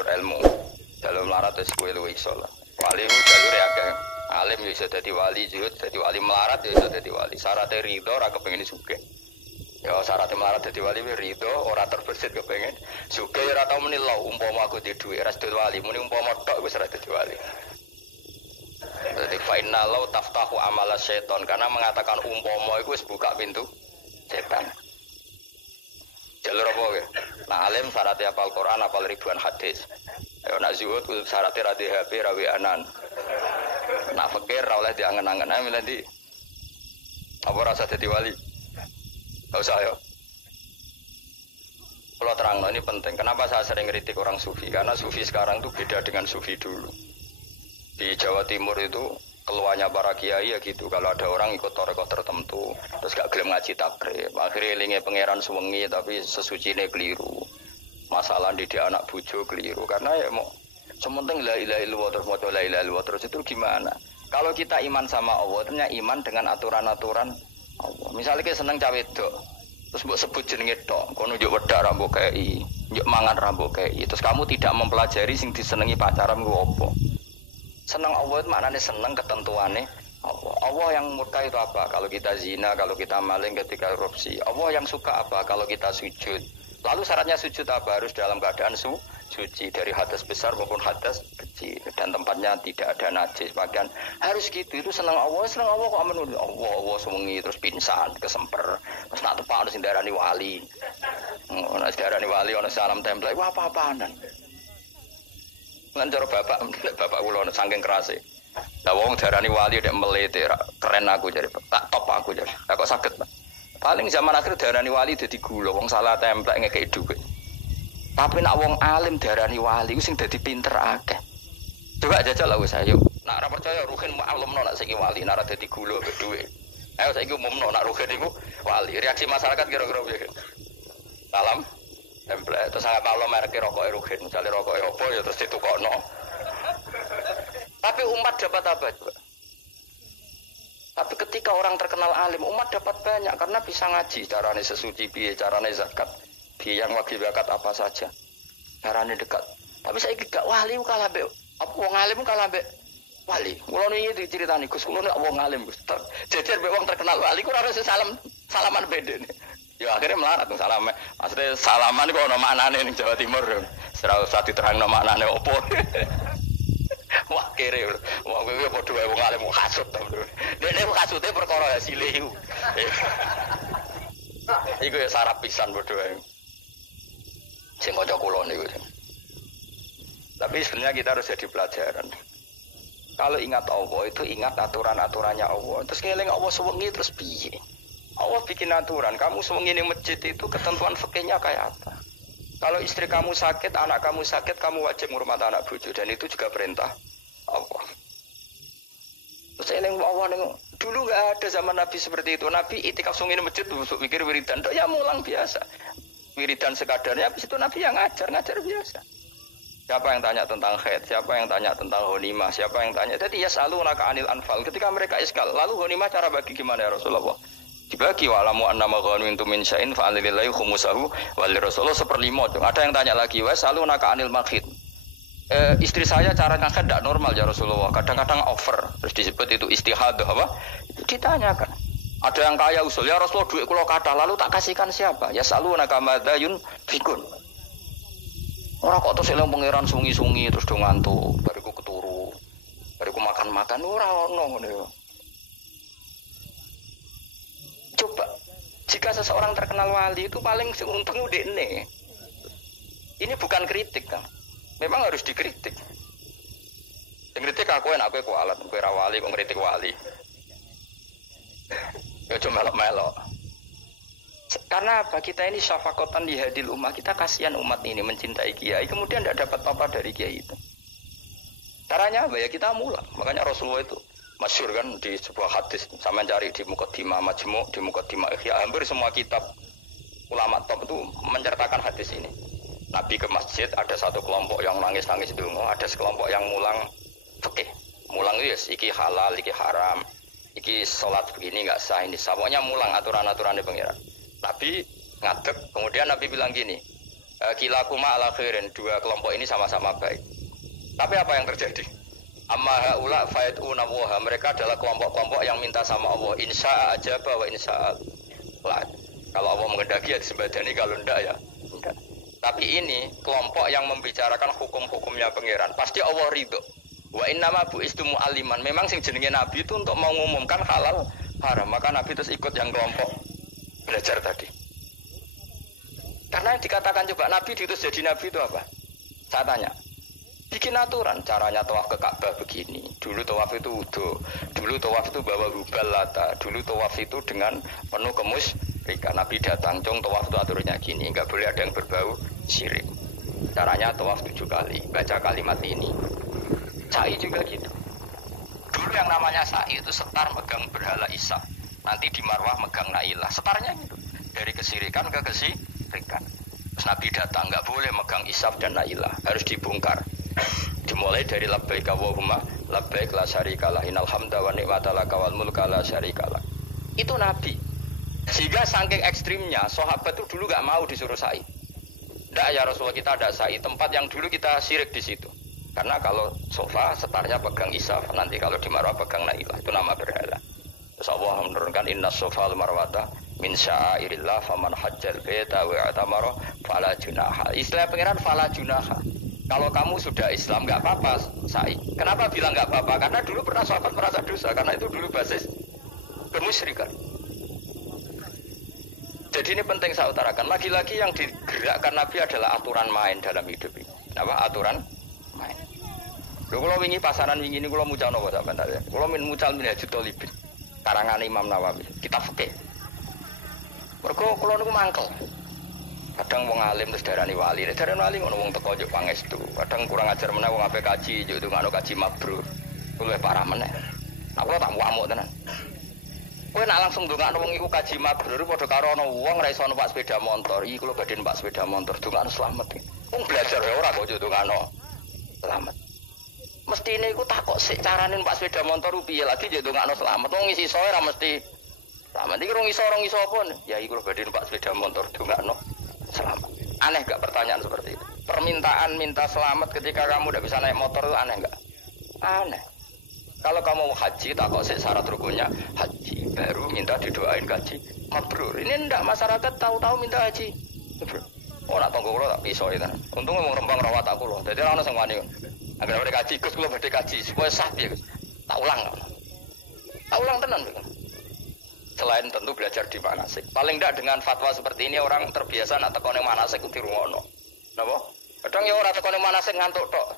jalur ilmu. Jalur melarat wis kowe luwih iso lah. Wali ku jalur akeh. Alim ya iso dadi wali, zuhud dadi wali, melarat ya iso dadi wali. Syaratnya ridho ora kepengin sugih. Ya syaratnya melarat dadi wali ridho ora terbersit kepengin sugih ya ora tau muni lho umpama aku di dhuwit ora dadi wali, muni umpama tok wis ora dadi wali. Jadi fa'inna law taftahu amala syaiton karena mengatakan umpama itu wis buka pintu setan. Jalur apa ya? Nah alim syaratnya hafal Quran, hafal ribuan hadis. Ayo nak zuhud syaratnya ra HP, ra wianan. Nak fakir ra oleh diangen-angen ae milih di. Apa rasa dadi wali? Enggak usah ya. Kalau terang ini penting. Kenapa saya sering kritik orang sufi? Karena sufi sekarang itu beda dengan sufi dulu. Di Jawa Timur itu keluarnya para kiai ya gitu. Kalau ada orang ikut torekoh tertentu, terus gak gelem ngaji takrib, akhirnya elinge pangeran suwengi tapi sesucine keliru. Masalah di dia anak bojo keliru. Karena ya mau sementing la ilaha illallah terus maca la ilaha illallah terus itu gimana? Kalau kita iman sama Allah, ternyata iman dengan aturan-aturan Allah. Misalnya kita seneng cawe wedok, terus mbok sebut jenenge tok, kono njuk wedak ra mbok kei, njuk mangan ra mbok kei. Terus kamu tidak mempelajari sing disenengi pacaran ku apa? Senang Allah itu maknanya senang ketentuannya Allah. Allah yang murka itu apa? Kalau kita zina, kalau kita maling, ketika korupsi. Allah yang suka apa? Kalau kita sujud. Lalu syaratnya sujud apa? Harus dalam keadaan suci dari hadas besar maupun hadas kecil dan tempatnya tidak ada najis. Bahkan harus gitu. Itu senang Allah kok menurut Allah sewengi terus pingsan, kesemper. Terus nak tepak harus darani wali. Nah, darani wali ono salam template. Wah apa-apaanan. Lancar bapak kula saking kerase. Lah wong darani wali nek melete keren aku jare. Tak top aku jare. Lah kok saged, Pak. Paling zaman akhir darani wali dadi gula, wong salah templek ngekeki dhuwit. Tapi nak wong alim darani wali ku sing dadi pinter akeh. Coba jajal lah wis ayo. Nak ora percaya ruhin mu'allimno nak saiki wali, nak ora dadi gula mbek dhuwit. Ayo saiki umumno nak ruhin iku wali. Reaksi masyarakat kira-kira piye? Salam. Template terus sangat Allah merek rokok Ruhin, misalnya rokok apa ya terus ditukokno. Tapi umat dapat apa juga? Tapi ketika orang terkenal alim, umat dapat banyak karena bisa ngaji, carane sesuci piye, carane zakat, piye yang wajib zakat apa saja. Carane dekat. Tapi saya gak wali kalah mbek apa wong alim kalah mbek wali. Kula niki diceritani Gus, kula nek wong alim Gus. Jejer mbek wong terkenal wali ku ora harus salaman bedene. Ya akhirnya melarat tuh salam. Maksudnya salaman kok ono maknane ning Jawa Timur. Ora usah diterangno maknane opo. Wah kere. Wong kowe padha wae wong alim kasut to. Dene kasute perkara hasile iku. Iku ya sarap pisan padha wae. Sing kanca kula niku. Tapi sebenarnya kita harus jadi pelajaran. Kalau ingat Allah itu ingat aturan-aturannya Allah. Terus keling Allah sewengi terus piye? Allah bikin aturan, kamu sewengi ning masjid itu ketentuan fikihnya kayak apa? Kalau istri kamu sakit, anak kamu sakit, kamu wajib ngurmat anak bojo dan itu juga perintah Allah. Terus eling Allah ning dulu enggak ada zaman Nabi seperti itu. Nabi itikaf sungi ning masjid busuk mikir wiridan, ya mulang biasa. Wiridan sekadarnya habis itu Nabi yang ngajar biasa. Siapa yang tanya tentang haid, siapa yang tanya tentang ghanimah, siapa yang tanya. Jadi ya selalu naka anil anfal. Ketika mereka iskal, lalu ghanimah cara bagi gimana ya Rasulullah? Dibagi wa'lamu annama ghanimtum min syai'in fa'alillahi khumusahu wal rasulullah 1/5. Ada yang tanya lagi, "Wa salunaka anil makhid." Istri saya cara ngakad tidak normal ya Rasulullah. Kadang-kadang over. Terus disebut itu istihadah apa? Itu ditanyakan. Ada yang kaya usul, ya Rasulullah duit kula kathah lalu tak kasihkan siapa? Ya salunaka madzayun fikun. Ora kok terus eling pangeran sungi-sungi terus do ngantuk, bariku keturu. Bariku makan-makan ora ono ngono ya. Coba, jika seseorang terkenal wali itu paling untung udene. Ini bukan kritik kan. Memang harus dikritik. Yang kritik aku enak aku kualat, aku ra wali, kok kritik wali. Ya cuma melok-melok. Karena apa? Kita ini syafaqatan di hadil ummah, kita kasihan umat ini mencintai kiai, kemudian tidak dapat apa dari kiai itu. Caranya apa ya? Kita mulai. Makanya Rasulullah itu masyhur kan di sebuah hadis, sama cari di Muqaddimah Majmu', di Muqaddimah Ihya, hampir semua kitab ulama top itu menceritakan hadis ini. Nabi ke masjid, ada satu kelompok yang nangis-nangis donga, ada sekelompok yang mulang fikih. Mulang itu ya, iki halal, iki haram, iki sholat begini enggak sah, ini pokoknya mulang aturan-aturan di pengiran. Nabi ngadeg, kemudian Nabi bilang gini, kilakuma ala khairin, dua kelompok ini sama-sama baik. Tapi apa yang terjadi? Amma haula fayatuna wa, mereka adalah kelompok-kelompok yang minta sama Allah insya ajaba wa insya Allah. Kalau Allah menghendaki ya disembadani, kalau enggak ya enggak. Tapi ini kelompok yang membicarakan hukum-hukumnya pangeran, pasti Allah ridho. Wa innama bu'istu mu'alliman. Memang sing jenenge nabi itu untuk mengumumkan halal haram. Maka nabi terus ikut yang kelompok belajar tadi. Karena yang dikatakan coba nabi diutus jadi nabi itu apa? Saya tanya. Bikin aturan, caranya tawaf ke Ka'bah begini. Dulu tawaf itu wudu, dulu tawaf itu bawa hubal lata, dulu tawaf itu dengan penuh kemusyrikan. Nabi datang, jong tawaf itu aturannya gini, enggak boleh ada yang berbau syirik. Caranya tawaf 7 kali, baca kalimat ini. Sa'i juga gitu. Dulu yang namanya sa'i itu setar megang berhala Isa. Nanti di Marwah megang Nailah. Setarnya gitu. Dari kesirikan ke kesirikan. Terus Nabi datang, enggak boleh megang Isaf dan Nailah, harus dibongkar. Dimulai dari labbaik Allahumma labbaik la syarikalah innal hamda wa ni'mata laka wal mulka la syarikalah. Itu Nabi. Sehingga saking ekstrimnya sahabat itu dulu enggak mau disuruh sa'i. Enggak ya Rasulullah, kita ada sa'i, tempat yang dulu kita syirik di situ. Karena kalau sofa setarnya pegang Isaf, nanti kalau di Marwah pegang Nailah, itu nama berhala. Terus Allah menurunkan inna sofa al marwata min sya'airillah faman hajjal baita wa i'tamara fala junaha. Istilah pangeran fala junaha. Kalau kamu sudah Islam nggak apa-apa, sa'i. Kenapa bilang nggak apa-apa? Karena dulu pernah sahabat merasa dosa, karena itu dulu basis kemusyrikan. Jadi ini penting saya utarakan. Lagi-lagi yang digerakkan Nabi adalah aturan main dalam hidup ini. Apa? Aturan main. Kalau wingi pasaran wingi ini kalau mucal nopo sampean ta. Kalau mucal Minhajul Thalibin karangan Imam Nawawi, kitab fikih. Mergo kula niku mangkel. Kadang wong alim terus darani wali, darani wali ngono wong teko njuk pangestu. Kadang kurang ajar meneh wong ape kaji njuk ndongano kaji mabrur. Luwih parah meneh. Aku tak muamuk tenan. Kowe nak langsung ndongano wong iku kaji mabrur padha karo ana wong ra iso numpak sepeda motor. Iki kula badhe numpak sepeda motor ndongano slamet. Wong belajar ya ora kok njuk ndongano slamet. Mestine iku takok sik carane numpak sepeda motor piye lagi njuk ndongano slamet. Wong isi soe ra mesti slamet. Iki rong iso pun. Ya iki kula badhe numpak sepeda motor ndongano selamat. Aneh gak pertanyaan seperti itu? Permintaan minta selamat ketika kamu udah bisa naik motor itu aneh gak? Aneh. Kalau kamu mau haji, tak kok syarat rukunnya haji, baru minta didoain haji mabrur. Ini ndak masyarakat tahu-tahu minta haji. Oh nak tonggo kula tak pisau itu. Untung ngomong rembang rawat aku loh. Jadi orang sing wani. Agar badhe kaji, Gus kula badhe kaji supaya sah ya Gus. Tak ulang. Tak ulang tenan. Selain tentu belajar di manasik. Paling tidak dengan fatwa seperti ini orang terbiasa nak tekone manasik di rungono. Napa? Kadang ya ora tekone manasik ngantuk tok.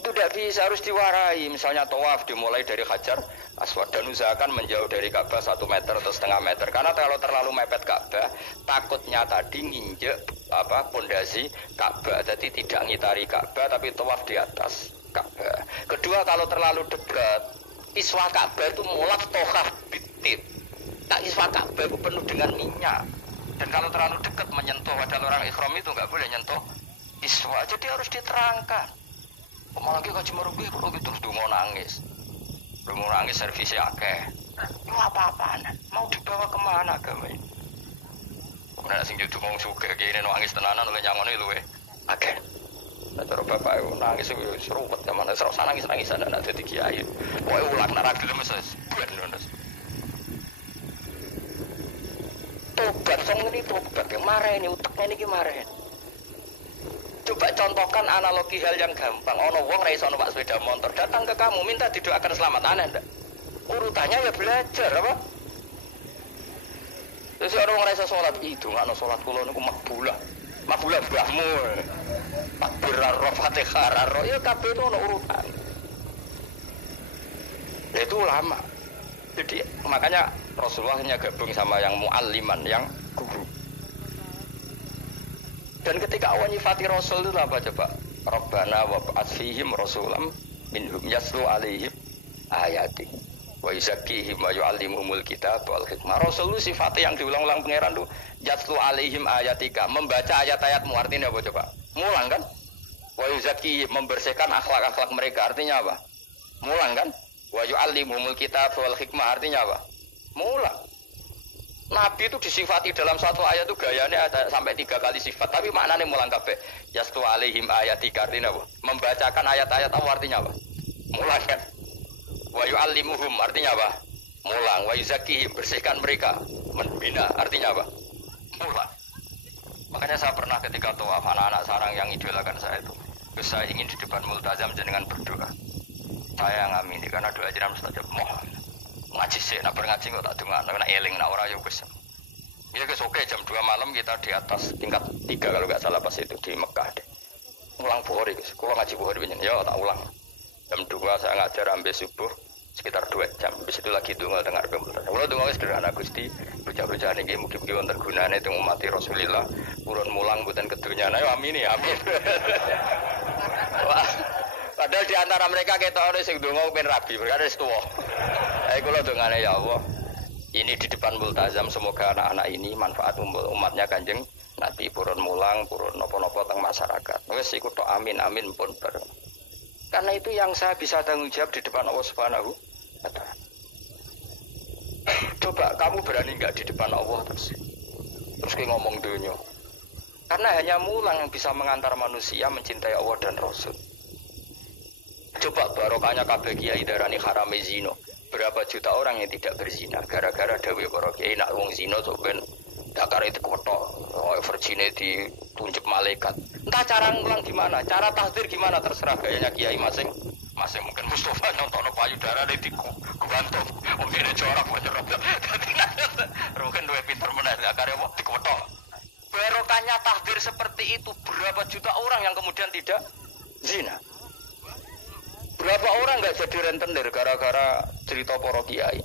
Itu tidak bisa, harus diwarai. Misalnya tawaf dimulai dari Hajar Aswad dan usahakan menjauh dari Ka'bah 1 meter atau setengah meter. Karena kalau terlalu mepet Ka'bah, takutnya tadi nginjek pondasi Ka'bah. Jadi tidak ngitari Ka'bah tapi tawaf di atas Ka'bah. Kedua, kalau terlalu dekat iswa Ka'bah itu mulak tohah bitib. Tak iswa Ka'bah itu penuh dengan minyak. Dan kalau terlalu dekat menyentuh, padahal orang ikhram itu nggak boleh nyentuh iswa. Jadi harus diterangkan. Malah lagi kaji merugi kalau gitu terus mau nangis. Mau nangis servisnya akeh. Itu apa-apaan? Mau dibawa kemana agama ini? Kemudian sing jadi mau suka gini nangis tenanan oleh nyangone luwe. Akeh. Nah, cara bapak itu nangis itu serupet kemana, serasa nangis-nangisan dan ada di kiai. Pokoknya ulang narak dulu meses, buat nondos. Tobat, song ini tobat, yang marah ini, utaknya ini gimana? Coba contohkan analogi hal yang gampang. Ono wong ra iso numpak sepeda motor, datang ke kamu minta didoakan selamat, aneh ndak? Urutannya ya belajar apa? Terus orang wong ra iso salat, itu ngono salat kula niku makbulah. Makbulah mbahmu. Makbulah Fatihah raro ya kabeh itu ono urutan. Itu ulama. Jadi makanya Rasulullah hanya gabung sama yang mualliman, yang guru. Dan ketika Allah nyifati Rasul itu apa coba? Rabbana wa ba'ats fihim rasulam minhum yaslu alaihim ayati wa yuzakkihim wa yu'allimuhumul kitab wal hikmah. Rasul itu sifatnya yang diulang-ulang pangeran itu yaslu alaihim ayatika, membaca ayat-ayatmu, artinya apa coba? Mulang kan? Wa yuzakkihim, membersihkan akhlak-akhlak mereka, artinya apa? Mulang kan? Wa yu'allimuhumul kitab wal hikmah, artinya apa? Mulang. Nabi itu disifati dalam satu ayat itu gayanya ada sampai 3 kali sifat, tapi maknanya mulang kabeh. Yastu alaihim ayatika artinya apa? Membacakan ayat-ayat apa artinya apa? Mulang kan. Wa yu'allimuhum artinya apa? Mulang. Wa yuzakihim bersihkan mereka. Membina artinya apa? Mulang. Makanya saya pernah ketika tawaf anak-anak sarang yang idolakan saya itu, terus saya ingin di depan multazam jenengan berdoa. Saya ngamini karena doa jenengan mustajab. Mohon ngaji sih, nak ngaji kok tak dengar, nak eling, nak ora ya wis. Ya guys, oke jam 2 malam kita di atas tingkat 3 kalau nggak salah pas itu di Mekah deh. Ulang Bukhari guys, kalau ngaji Bukhari begini, ya tak ulang. Jam 2 saya ngajar sampai subuh sekitar 2 jam. Habis itu lagi tunggu dengar pemultasan. Kalau tunggu sederhana Gusti, bocah-bocah niki mugi-mugi wonten gunane teng umat Rasulillah. Purun mulang mboten kedunyane, amin ya amin. Wah, padahal di antara mereka ketok sing donga ben rabi, berkata wis tuwa. Kula dongane ya Allah. Ini di depan multazam semoga anak-anak ini manfaat umatnya Kanjeng Nabi purun mulang, purun napa-napa teng masyarakat. Wis iku tok amin amin pun bareng. Karena itu yang saya bisa tanggung jawab di depan Allah Subhanahu wa Ta'ala. Coba kamu berani enggak di depan Allah terus kayak ngomong dunia. Karena hanya mulang yang bisa mengantar manusia mencintai Allah dan Rasul. Coba barokahnya kabeh kiai darani harame zina. Berapa juta orang yang tidak berzina gara-gara dawuh para kiai nak wong zina sok ben dakar itu kotor, virgine ditunjuk malaikat. Entah cara ngulang gimana, cara tahdir gimana terserah gayanya kiai masing-masing. Mungkin Mustafa nyontokno payudara di kubantu, mungkin jorok menyerot. Mungkin duwe pinter meneh dakare wong dikotok. Barokahnya tahdir seperti itu berapa juta orang yang kemudian tidak zina. Berapa orang nggak jadi rentenir gara-gara cerita para kiai?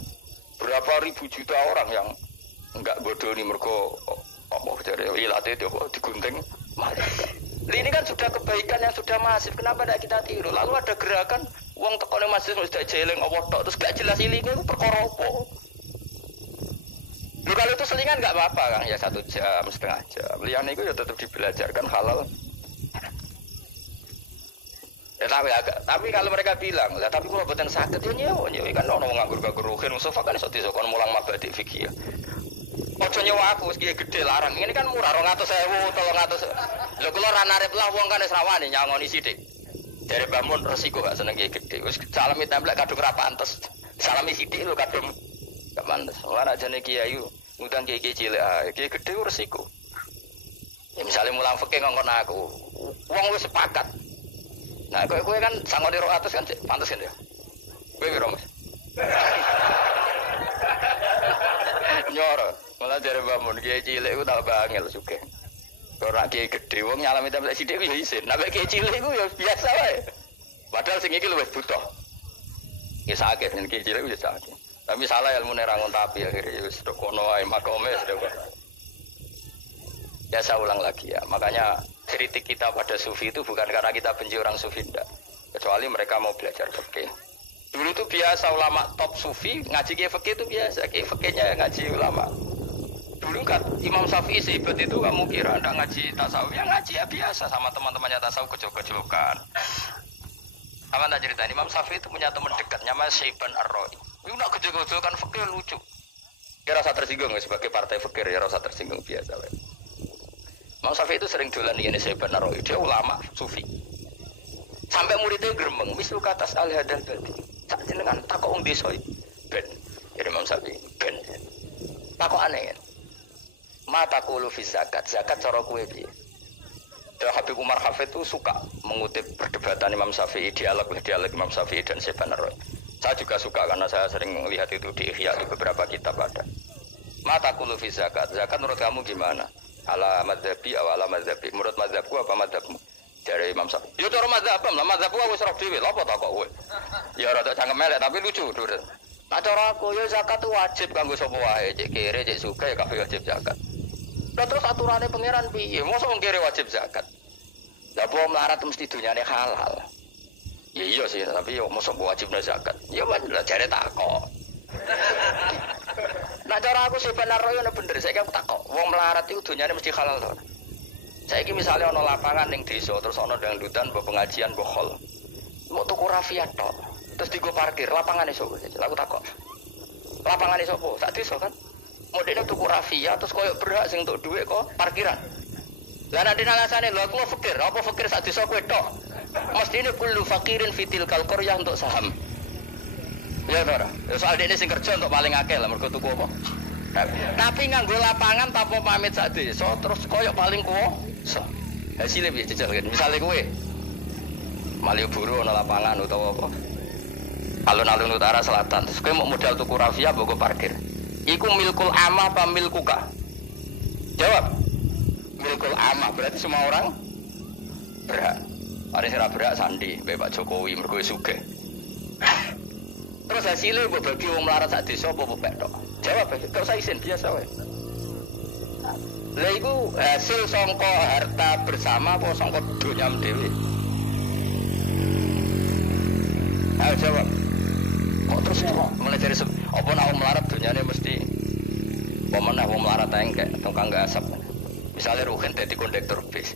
Berapa ribu juta orang yang nggak bodoh nih mergo apa dari ilate itu digunting malaikat. Ini kan sudah kebaikan yang sudah masif. Kenapa tidak kita tiru? Lalu ada gerakan uang tekone masjid sudah jeleng apa tok terus gak jelas ilinge itu perkara apa? Lu kalau itu selingan nggak apa-apa Kang ya 1 jam setengah jam. Liyane itu ya tetap dibelajarkan halal. Ya, tapi kalau mereka bilang, lah tapi kalau buatan sakit ya nyewa kan orang nganggur ruhin Mustafa kan iso disokon mulang mabadi fikih ya. Ojo nyewa aku segini gede larang. Ini kan murah 200.000, 300. Lho kula ra narep lah wong kan wis rawani nyangoni sithik. Dari bangun resiko gak seneng gede. Wis salami templek kadung ra pantes. Salami sithik lho kadung gak pantes. Ora jane kiai ngundang kiai cilik ae. Kiai gede resiko. Ya misalnya mulang fikih ngongkon aku. Wong wis sepakat. Nah, kowe kan sangone 200 kan pantes kan ya. Kowe piro, Mas? Nyoro, malah jare bangun kiai cilik iku tak bangel sugih. Ora kiai gedhe wong nyalami templek sithik ya isin. Nek kiai cilik iku ya biasa wae. Padahal sing iki luwih butuh. Ya sakit nek kiai cilik wis sakit. Tapi salah ilmune ra ngontapi akhire wis kono wae makome sedekah. Ya saya ulang lagi ya. Makanya kritik kita pada sufi itu bukan karena kita benci orang sufi enggak. Kecuali mereka mau belajar fikih. Dulu itu biasa ulama top sufi ngaji kiai fikih itu biasa. Kiai fikihnya ngaji ulama. Dulu kan Imam Syafi'i sehebat itu kamu kira enggak ngaji tasawuf? Ya ngaji ya biasa sama teman-temannya tasawuf kecil-kecilokan. Sama tak cerita Imam Syafi'i itu punya teman dekat namanya Syaiban Ar-Ra'i. Itu nak kecil-kecilokan fikih lucu. Ya rasa tersinggung sebagai partai fikih ya rasa tersinggung biasa. Imam Syafi'i itu sering dolan ini Syaiban Ar-Ra'i, dia ulama sufi. Sampai muridnya gremeng, mislu katas al-hadal berarti. Tak jenengan takok wong desa iki. Ben. Jadi Imam Syafi'i ben. Takok aneh kan. Mata qulu fi zakat. Zakat cara kowe piye? Dan Habib Umar Hafid itu suka mengutip perdebatan Imam Syafi'i, dialog Imam Syafi'i dan Syaiban Ar-Ra'i. Saya juga suka karena saya sering melihat itu di Ihya di beberapa kitab ada. Mata qulu fi zakat. Zakat menurut kamu gimana? Ala madzhabi atau ala madzhabi. Menurut madzhabku apa madzhabmu? Dari Imam Syafi'i. Ya cara madzhab lah, madzhabku wis roh dhewe. Lha apa tak kok kowe? Ya rada cangkem elek tapi lucu, Dur. Nah cara aku ya zakat itu wajib kanggo sapa wae, cek kere, cek suka ya kabeh wajib zakat. Lah terus aturane pangeran piye? Mosok wong kere wajib zakat. Lah apa melarat mesti dunyane halal. Ya iya sih, tapi yo mosok wajibna zakat. Ya wajar jare takok. Nah cara aku sebenarnya ono bener, saya kan takok. Wong melarat itu dunyane mesti halal to. Saiki misalnya ono lapangan ning desa terus ono dangdutan mbok pengajian mbok hol. Mau tuku rafiat tok. Terus digo parkir lapangane sapa? Aku takok. Lapangane sapa? Sak desa kan. Modene tuku rafia terus koyo berhak sing entuk dhuwit kok parkiran. Lah nek alasane lho aku fakir, apa fakir sak desa kowe tok. Mestine kullu fakirin fitil qaryah untuk saham. Ya ora. Ya soal dene sing kerja untuk paling akeh lah mergo tuku apa. Tapi nganggo lapangan tanpa pamit sak desa terus koyo paling kuwasa. Hasilnya piye jajal kan. Misale kowe Malioboro ana lapangan utawa apa. Alun-alun utara selatan terus kowe mau modal tuku rafia mbok parkir. Iku milkul amah apa milkuka? Jawab. Milkul amah berarti semua orang berhak. Ada sing berhak sandi mbek Pak Jokowi mergo sugih. Terus hasilnya mbok bagi wong melarat sak desa apa pepek tok? Jawab, gak usah isin biasa wae. Lah iku hasil sangka harta bersama apa sangka donyam dhewe? Ayo jawab. Kok terus kok mulai dari apa nak wong melarat donyane mesti pemenah wong melarat engkek tukang gasap. Misalnya Ruhin dadi kondektur bis.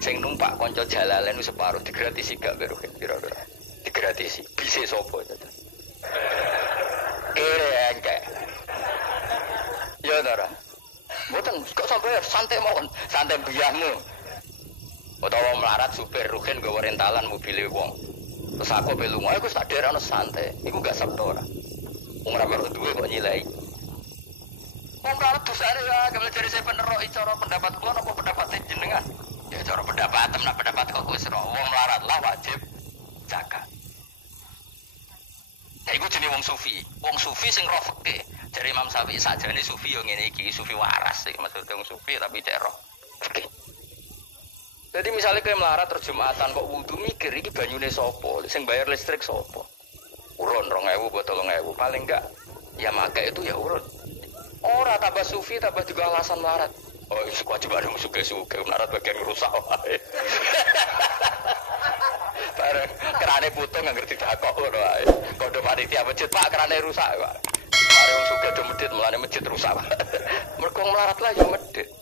Sing numpak kanca jalalen wis separo digratisi gak mbek Ruhin kira-kira. Digratisi. Bise sapa itu? Engkek. Ya ora. Mboten kok sampai santai mawon, santai biyahmu. Utawa melarat supir Ruhin nggawa rentalan mobile wong. Terus aku belum, aku tak daerah no santai. Iku gak sabtu ora. Wong ora perlu duwe kok nyilai. Wong melarat dosane ya, kemel jare saya penerok cara pendapat kula napa pendapat jenengan? Ya cara pendapat temen pendapat kok wis ora. Wong melarat lah wajib zakat. Ya iku jenenge wong sufi. Wong sufi sing roh fikih. Jare Imam Syafi'i sakjane sufi yo ngene iki, sufi waras iki maksudnya wong sufi tapi cek roh fikih. Jadi misalnya kayak melarat terus Jumatan kok wudu mikir iki banyune sapa? Sing bayar listrik sapa? Urun 2.000 buat 3.000 paling enggak ya make itu ya urun. Ora tambah sufi tambah juga alasan melarat. Oh, iki kewajiban suge-suge melarat bagian rusak wae. Bareng kerane putung nggak ngerti dakok ngono wae. Kodho panitia masjid Pak kerane rusak Pak. Mari wong sugih do medhit mulane masjid rusak. Mergo melarat lah ya medhit.